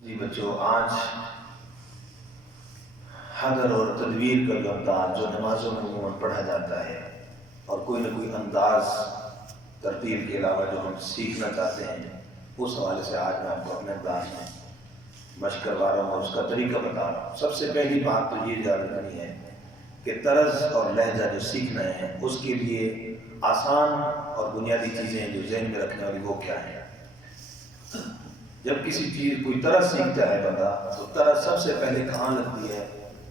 जी बच्चों, आज हदर और तदवीर का अंदाज जो नमाजों में उम्मूमन पढ़ा जाता है और कोई ना कोई अंदाज तरतीब के अलावा जो हम सीखना चाहते हैं, उस हवाले से आज मैं आपको अपने अंदाज में मशक करवा रहा हूँ और उसका तरीका बता रहा हूँ। सबसे पहली बात तो ये याद रखनी है कि तर्ज और लहजा जो सीखना है उसके लिए आसान और बुनियादी चीज़ें जो जहन में रखने वाली वो क्या है। जब किसी चीज़ कोई तरह सीखता है बंदा, तो तरह सबसे पहले कहाँ लगती है?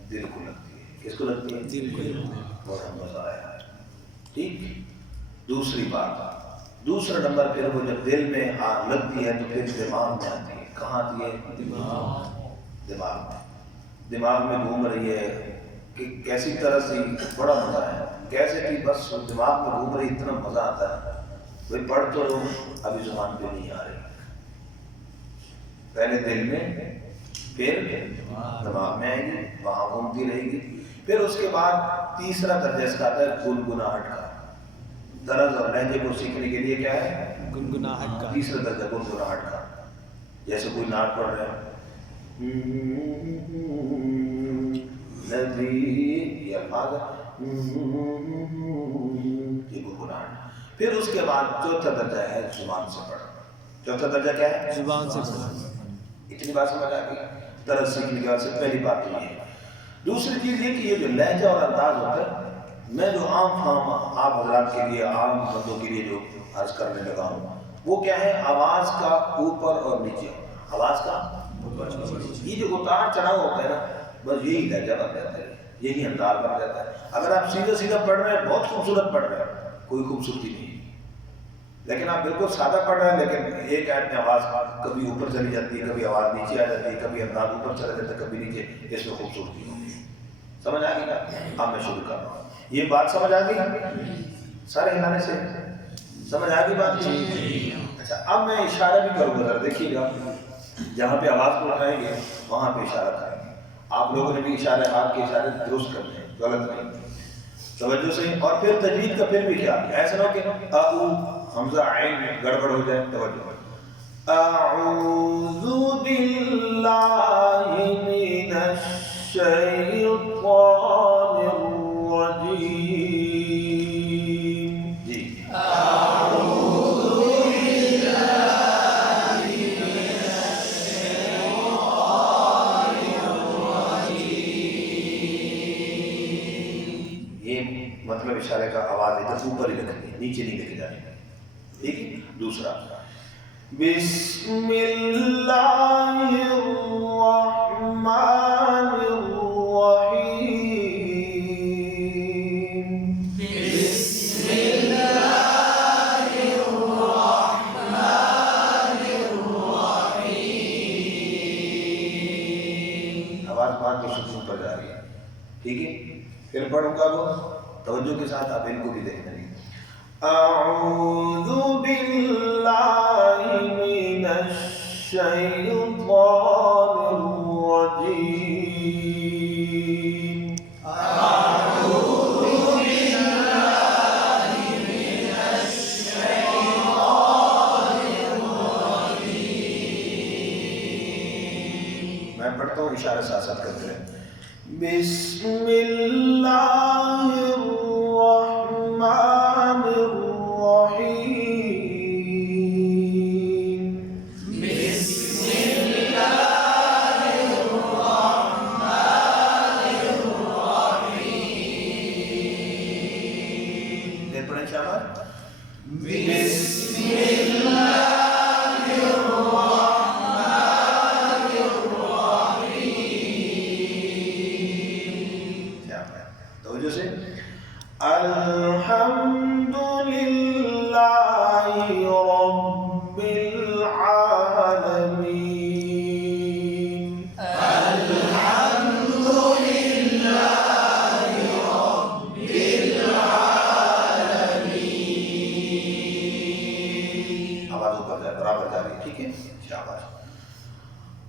दिल को लगती है। किसको लगती है? दिल को। और मजा आया है, ठीक। दूसरी बात, दूसरा नंबर फिर वो जब दिल में लगती है तो फिर दिमाग में आती है। कहाँ आती है? दिमाग में। दिमाग में घूम रही है कि कैसी तरह से बड़ा मजा है, कैसे कि बस दिमाग में घूम रही, इतना मजा आता है। भाई पढ़ तो अभी जुबान पे नहीं आ रही, पहले दिल में फिर दिमाग में आएगी, वहां घूमती रहेगी। फिर उसके बाद तीसरा दर्जा इसका आता है गुनगुनाहट का। दर्ज और लहजे को सीखने के लिए क्या है? गुनगुनाहट का। तीसरा दर्जा गुनगुनाहट का। जैसे कोई नाट पढ़ रहे हैं, नदी या ये गुनगुनाहट। फिर उसके बाद चौथा दर्जा है जुबान से पढ़ना। चौथा दर्जा क्या है? जुबान से पढ़ना। इतनी बात समझ आ गई? दर्ज सीखने के बाद से पहली बात तो ये है। दूसरी चीज ये कि ये जो लहजा और अंदाज होता है, मैं जो आम फाम आप हजरात के लिए, आम बंदों के लिए जो अर्ज करने लगा हूँ, वो क्या है? आवाज का ऊपर और नीचे। आवाज का ये जो उतार चढ़ाव होता है ना, बस यही लहजा बन जाता है, यही अंदाज बन जाता है। अगर आप सीधा सीधा पढ़ रहे हैं, बहुत खूबसूरत पढ़ रहे हैं, कोई खूबसूरती नहीं। लेकिन आप बिल्कुल सादा पढ़ रहे हैं, लेकिन एक ऐप में आवाज कभी ऊपर चली जाती है, कभी आवाज नीचे आ जाती है, कभी अंदाज ऊपर चला जाता है, कभी नीचे, इसमें खूबसूरती होगी। समझ आ गई ना? अब मैं शुरू कर रहा हूँ। ये बात समझ आ गई? सारे हिलाने से समझ आ गई बात? अच्छा, अब मैं इशारा भी करूँगा, जरा देखिएगा। जहाँ पे आवाज को उठाएंगे वहां पे इशारा करेंगे। आप लोगों ने भी इशारे, हाथ के इशारे दुरुस्त करने हैं, गलत नहीं, तवज्जो से। और फिर तजवीद का फिर भी क्या, ऐसा ना हो कि अऊ हमजा आइन में गड़बड़ हो जाए। तवज्जो, अऊज़ु बिल्लाहि मिनश शैतानिर रजीम। जी, अऊज़ु बिल्लाहि मिनश शैतानिर रजीम। ये मतलब इशारे का आवाज इधर ऊपर ही रखनी है, नीचे नहीं लेके जानी। ठीक है। दूसरा, बिस्मिल्लाहिर्रहमानिर्रहीम। बिस्मिल्लाहिर्रहमानिर्रहीम। आवाज बात तो सुकून पर जा रही है, ठीक है। फिर पढ़ूंगा वो तवज्जो के साथ, आप इनको भी देखना। अऊज़ु बिल्लाहि मिनश शैतानिर रजीम। अऊज़ु बिल्लाहि मिनश शैतानिर रजीम। मैं पढ़ता हूँ, इशारा साथ साथ करते रहे। बिस्मिल्लाहिर्रहमानिर्रहीम। बिस्मिल्लाहिर्रहमानिर्रहीम। फिर पढ़ें शाबाश। अल्हम्दुलिल्लाहि रब्बिल आलमीन। अल्हम्दुलिल्लाहि रब्बिल आलमीन। आवाज ऊपर जाए, बराबर जा रही है, ठीक है। शाबाश।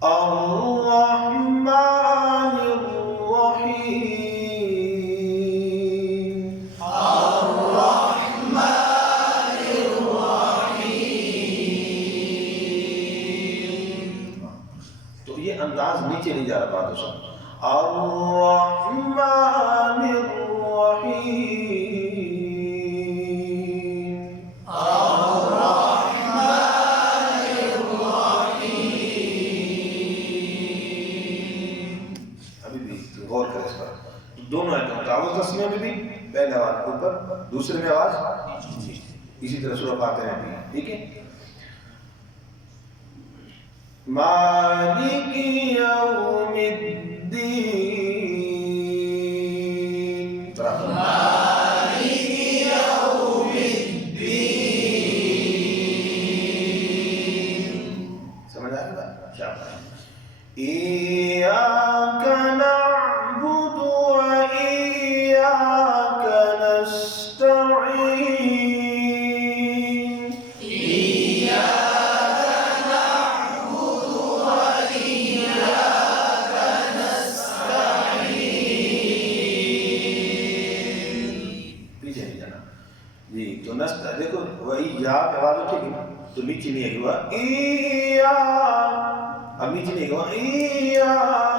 अर्रहमानिर्रहीम। अंदाज नीचे नहीं जा रहा बात उसका। अर्रहमानिर्रहीम, अभी भी गौर करें इस पर। दोनों आयतों तावुज़ तस्मीह में भी पहले आवाज ऊपर, दूसरे में आवाज इसी तरह सूरह फातिहा में भी। ठीक है, मालिकी यौमिद्दीन, मालिकी यौमिद्दीन, समझ आ रही बात? शाबाश। इय्याका नअबुदु व इय्याका नस्तईन, इय्याका नअबुदु व इय्याका नस्तईन। पीछे नहीं जाना जी। तो नस्त देखो वही या आवाज उठेगी ना, तो नीचे नहीं आएगी वह इया, अब नीचे नहीं हुआ इया,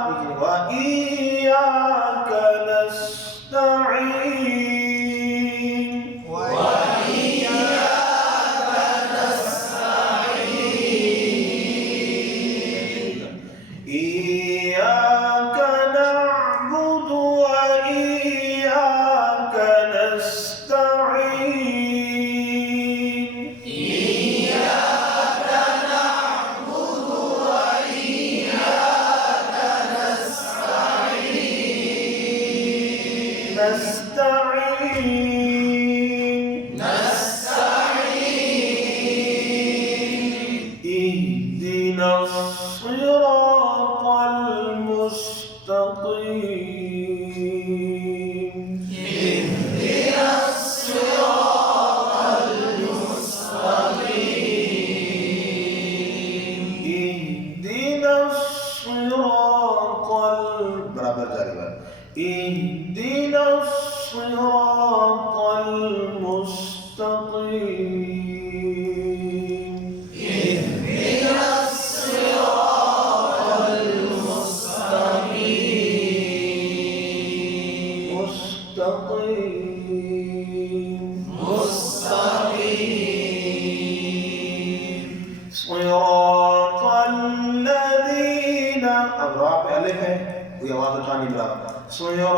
नीचे नहीं हुआ इय्याका नस्तईन व इय्याका नस्तईन, इय्याका नअबुदु व इय्याका नस्तईन, इय्याका नअबुदु व इय्याका नस्तईन, इहदिनस सिरातल मुस्तकीम, इहदिनस सिरातल मुस्तकीम, इहदिनस सिरातल, बराबर जारी बात, इहदिनस सिरातल मुस्तकीम, इहदिनस सिरातल मुस्तकीम, मुस्तकीम, मुस्तकीम, सिरातल लज़ीना, अब रा पे अलिफ है, कोई आवाज उठानी बराबर, सिरा